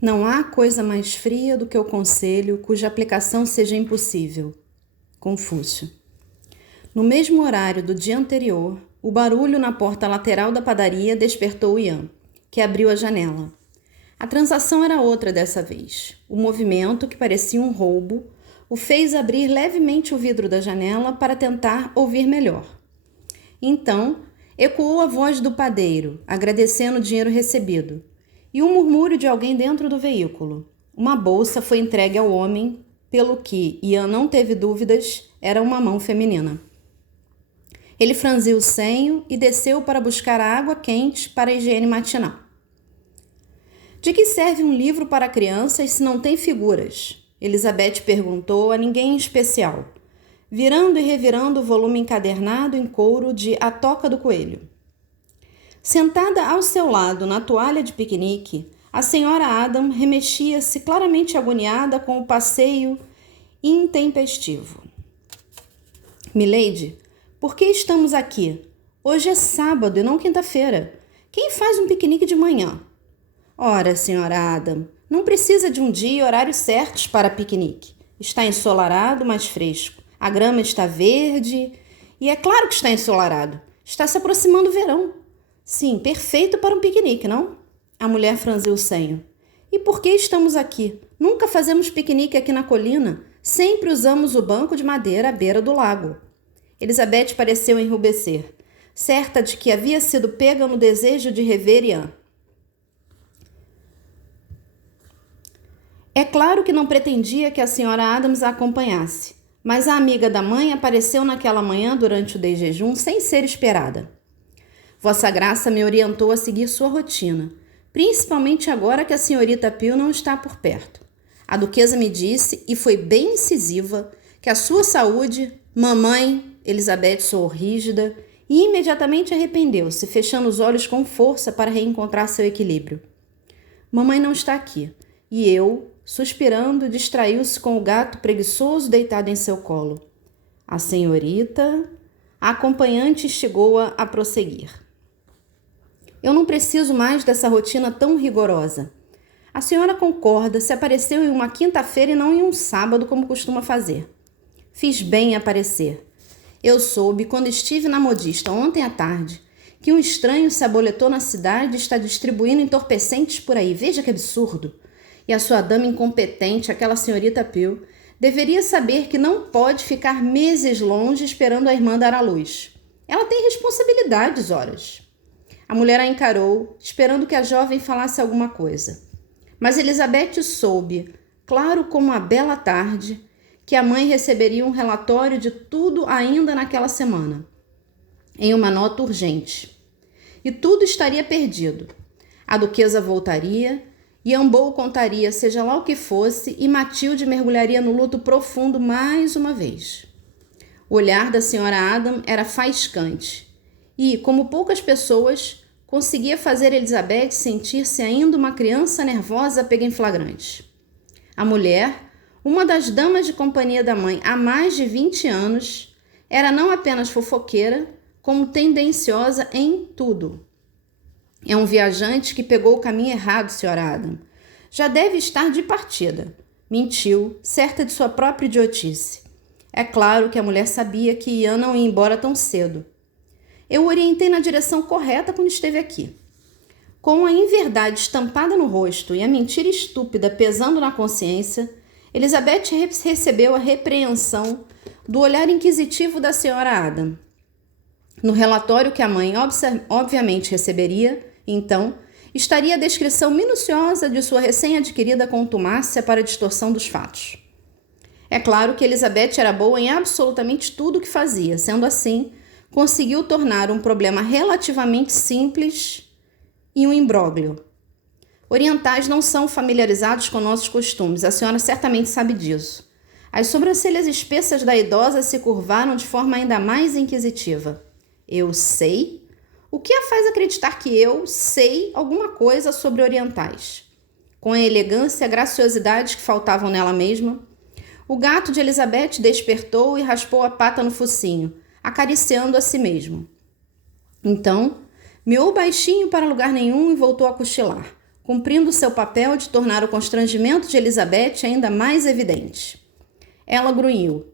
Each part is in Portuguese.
Não há coisa mais fria do que o conselho cuja aplicação seja impossível. Confúcio. No mesmo horário do dia anterior, o barulho na porta lateral da padaria despertou Ian, que abriu a janela. A transação era outra dessa vez. O movimento, que parecia um roubo, o fez abrir levemente o vidro da janela para tentar ouvir melhor. Então, ecoou a voz do padeiro, agradecendo o dinheiro recebido, e um murmúrio de alguém dentro do veículo. Uma bolsa foi entregue ao homem, pelo que Ian não teve dúvidas, era uma mão feminina. Ele franziu o senho e desceu para buscar a água quente para a higiene matinal. De que serve um livro para crianças se não tem figuras? Elizabeth perguntou a ninguém em especial, virando e revirando o volume encadernado em couro de A Toca do Coelho. Sentada ao seu lado na toalha de piquenique, a senhora Adam remexia-se claramente agoniada com o passeio intempestivo. Milady, por que estamos aqui? Hoje é sábado e não quinta-feira. Quem faz um piquenique de manhã? Ora, senhora Adam, não precisa de um dia e horários certos para piquenique. Está ensolarado, mas fresco. A grama está verde e é claro que está ensolarado. Está se aproximando o verão. Sim, perfeito para um piquenique, não? A mulher franziu o senho. E por que estamos aqui? Nunca fazemos piquenique aqui na colina. Sempre usamos o banco de madeira à beira do lago. Elizabeth pareceu enrubescer, certa de que havia sido pega no desejo de rever Ian. É claro que não pretendia que a senhora Adams a acompanhasse, mas a amiga da mãe apareceu naquela manhã durante o desjejum sem ser esperada. Vossa Graça me orientou a seguir sua rotina, principalmente agora que a senhorita Peel não está por perto. A duquesa me disse, e foi bem incisiva, que a sua saúde... Mamãe, Elizabeth soou rígida e imediatamente arrependeu-se, fechando os olhos com força para reencontrar seu equilíbrio. Mamãe não está aqui, e eu, suspirando, distraiu-se com o gato preguiçoso deitado em seu colo. A senhorita... A acompanhante instigou-a a prosseguir. Eu não preciso mais dessa rotina tão rigorosa. A senhora concorda se apareceu em uma quinta-feira e não em um sábado, como costuma fazer. Fiz bem em aparecer. Eu soube, quando estive na modista ontem à tarde, que um estranho se aboletou na cidade e está distribuindo entorpecentes por aí. Veja que absurdo. E a sua dama incompetente, aquela senhorita Peel, deveria saber que não pode ficar meses longe esperando a irmã dar à luz. Ela tem responsabilidades, horas. A mulher a encarou, esperando que a jovem falasse alguma coisa. Mas Elizabeth soube, claro como a bela tarde, que a mãe receberia um relatório de tudo ainda naquela semana, em uma nota urgente. E tudo estaria perdido. A duquesa voltaria, Iambou contaria seja lá o que fosse e Matilde mergulharia no luto profundo mais uma vez. O olhar da senhora Adam era faiscante e, como poucas pessoas, conseguia fazer Elizabeth sentir-se ainda uma criança nervosa pega em flagrante. A mulher, uma das damas de companhia da mãe há mais de 20 anos, era não apenas fofoqueira, como tendenciosa em tudo. É um viajante que pegou o caminho errado, senhora Adam. Já deve estar de partida. Mentiu, certa de sua própria idiotice. É claro que a mulher sabia que Ian não ia embora tão cedo. Eu o orientei na direção correta quando esteve aqui. Com a inverdade estampada no rosto e a mentira estúpida pesando na consciência, Elizabeth recebeu a repreensão do olhar inquisitivo da senhora Adam. No relatório que a mãe obviamente receberia, então, estaria a descrição minuciosa de sua recém-adquirida contumácia para a distorção dos fatos. É claro que Elizabeth era boa em absolutamente tudo o que fazia. Sendo assim, conseguiu tornar um problema relativamente simples em um imbróglio. Orientais não são familiarizados com nossos costumes, a senhora certamente sabe disso. As sobrancelhas espessas da idosa se curvaram de forma ainda mais inquisitiva. Eu sei? O que a faz acreditar que eu sei alguma coisa sobre orientais? Com a elegância e a graciosidade que faltavam nela mesma, o gato de Elizabeth despertou e raspou a pata no focinho, acariciando a si mesmo. Então, miou baixinho para lugar nenhum e voltou a cochilar, cumprindo seu papel de tornar o constrangimento de Elizabeth ainda mais evidente. Ela grunhiu.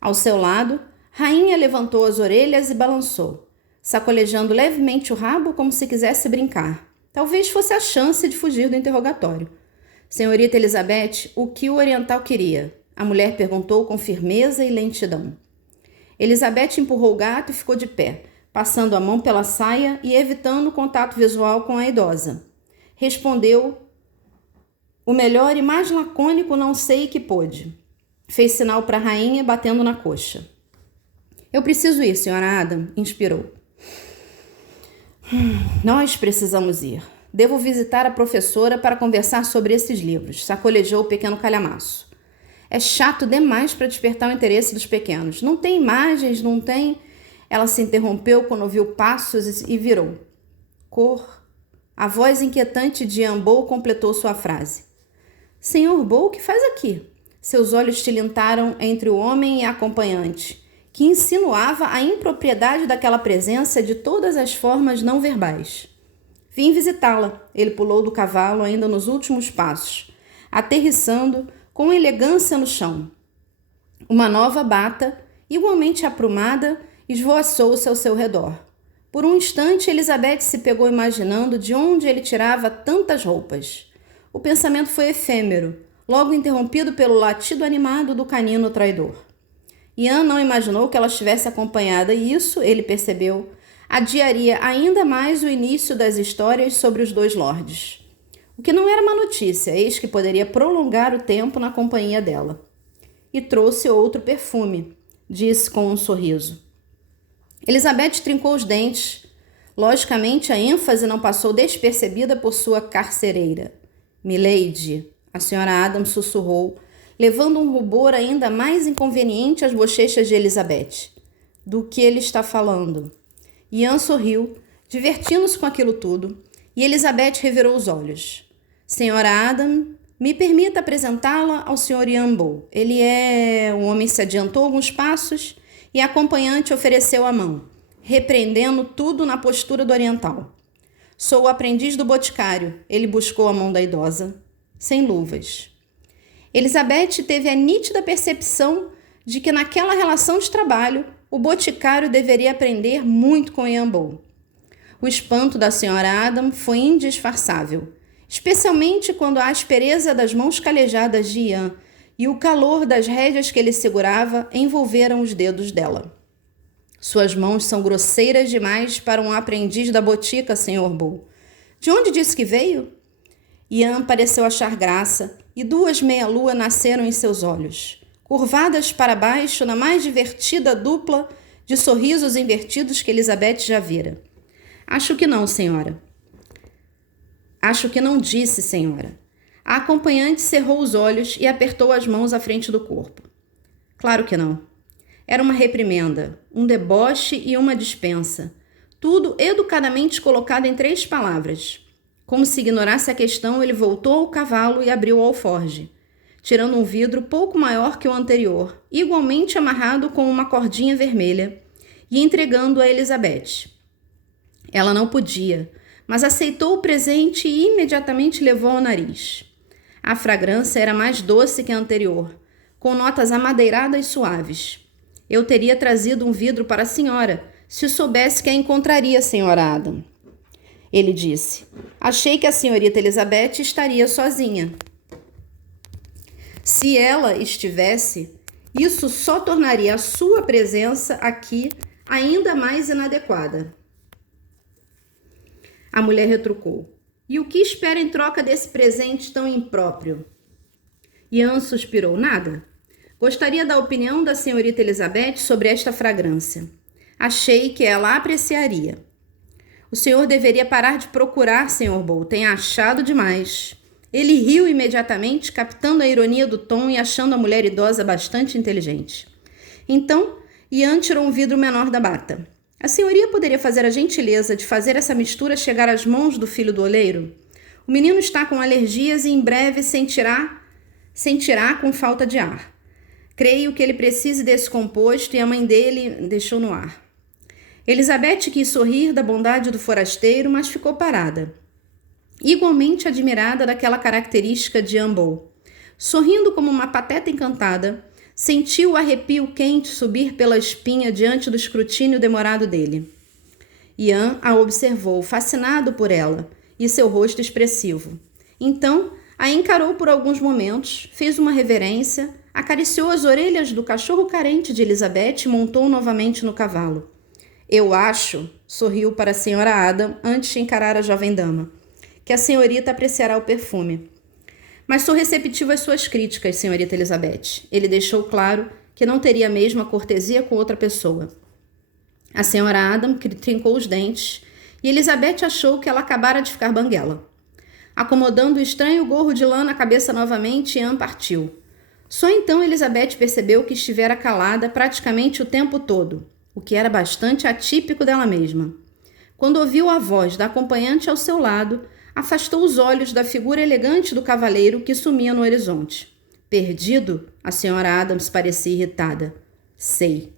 Ao seu lado, Rainha levantou as orelhas e balançou, sacolejando levemente o rabo como se quisesse brincar. Talvez fosse a chance de fugir do interrogatório. Senhorita Elizabeth, o que o oriental queria? A mulher perguntou com firmeza e lentidão. Elizabeth empurrou o gato e ficou de pé, passando a mão pela saia e evitando o contato visual com a idosa. Respondeu o melhor e mais lacônico não sei que pôde. Fez sinal para a rainha, batendo na coxa. Eu preciso ir, senhora Adam, inspirou. Nós precisamos ir. Devo visitar a professora para conversar sobre esses livros, sacolejou o pequeno calhamaço. É chato demais para despertar o interesse dos pequenos. Não tem imagens, não tem... Ela se interrompeu quando ouviu passos e virou. Cor. A voz inquietante de Ian Bow completou sua frase. Senhor Bow, o que faz aqui? Seus olhos tilintaram entre o homem e a acompanhante, que insinuava a impropriedade daquela presença de todas as formas não verbais. Vim visitá-la. Ele pulou do cavalo ainda nos últimos passos, aterrissando com elegância no chão. Uma nova bata, igualmente aprumada, esvoaçou-se ao seu redor. Por um instante, Elizabeth se pegou imaginando de onde ele tirava tantas roupas. O pensamento foi efêmero, logo interrompido pelo latido animado do canino traidor. Ian não imaginou que ela estivesse acompanhada e isso, ele percebeu, adiaria ainda mais o início das histórias sobre os dois lordes. O que não era uma notícia, eis que poderia prolongar o tempo na companhia dela. E trouxe outro perfume, disse com um sorriso. Elizabeth trincou os dentes. Logicamente, a ênfase não passou despercebida por sua carcereira. Milady, a senhora Adams sussurrou, levando um rubor ainda mais inconveniente às bochechas de Elizabeth. Do que ele está falando? Ian sorriu, divertindo-se com aquilo tudo, e Elizabeth revirou os olhos. Senhora Adam, me permita apresentá-la ao Sr. Ian Bow. Ele é... O homem se adiantou alguns passos e a acompanhante ofereceu a mão, repreendendo tudo na postura do oriental. Sou o aprendiz do boticário. Ele buscou a mão da idosa, sem luvas. Elizabeth teve a nítida percepção de que naquela relação de trabalho o boticário deveria aprender muito com Ian Bow. O espanto da senhora Adam foi indisfarçável, especialmente quando a aspereza das mãos calejadas de Ian e o calor das rédeas que ele segurava envolveram os dedos dela. Suas mãos são grosseiras demais para um aprendiz da botica, Sr. Bow. De onde disse que veio? Ian pareceu achar graça e duas meia-lua nasceram em seus olhos, curvadas para baixo na mais divertida dupla de sorrisos invertidos que Elizabeth já vira. Acho que não, senhora. Acho que não disse, senhora. A acompanhante cerrou os olhos e apertou as mãos à frente do corpo. Claro que não. Era uma reprimenda, um deboche e uma dispensa. Tudo educadamente colocado em 3 palavras. Como se ignorasse a questão, ele voltou ao cavalo e abriu o alforge, tirando um vidro pouco maior que o anterior, igualmente amarrado com uma cordinha vermelha, e entregando-o a Elizabeth. Ela não podia, mas aceitou o presente e imediatamente levou ao nariz. A fragrância era mais doce que a anterior, com notas amadeiradas suaves. Eu teria trazido um vidro para a senhora, se soubesse que a encontraria, senhora Adam. Ele disse. Achei que a senhorita Elizabeth estaria sozinha. Se ela estivesse, isso só tornaria a sua presença aqui ainda mais inadequada. A mulher retrucou. E o que espera em troca desse presente tão impróprio? Ian suspirou. Nada. Gostaria da opinião da senhorita Elizabeth sobre esta fragrância. Achei que ela apreciaria. O senhor deveria parar de procurar, Sr. Bow. Tem achado demais. Ele riu imediatamente, captando a ironia do tom e achando a mulher idosa bastante inteligente. Então, Ian tirou um vidro menor da bata. A senhoria poderia fazer a gentileza de fazer essa mistura chegar às mãos do filho do oleiro? O menino está com alergias e em breve sentirá com falta de ar. Creio que ele precise desse composto e a mãe dele deixou no ar. Elizabeth quis sorrir da bondade do forasteiro, mas ficou parada. igualmente admirada daquela característica de Ambo. Sorrindo como uma pateta encantada, sentiu o arrepio quente subir pela espinha diante do escrutínio demorado dele. Ian a observou, fascinado por ela e seu rosto expressivo. Então, a encarou por alguns momentos, fez uma reverência, acariciou as orelhas do cachorro carente de Elizabeth e montou novamente no cavalo. Eu acho, sorriu para a senhora Adam antes de encarar a jovem dama, que a senhorita apreciará o perfume. Mas sou receptivo às suas críticas, senhorita Elizabeth. Ele deixou claro que não teria a mesma cortesia com outra pessoa. A senhora Adam trincou os dentes e Elizabeth achou que ela acabara de ficar banguela. Acomodando o estranho gorro de lã na cabeça novamente, Ian partiu. Só então Elizabeth percebeu que estivera calada praticamente o tempo todo, o que era bastante atípico dela mesma. Quando ouviu a voz da acompanhante ao seu lado, afastou os olhos da figura elegante do cavaleiro que sumia no horizonte. Perdido? A senhora Adams parecia irritada. Sei.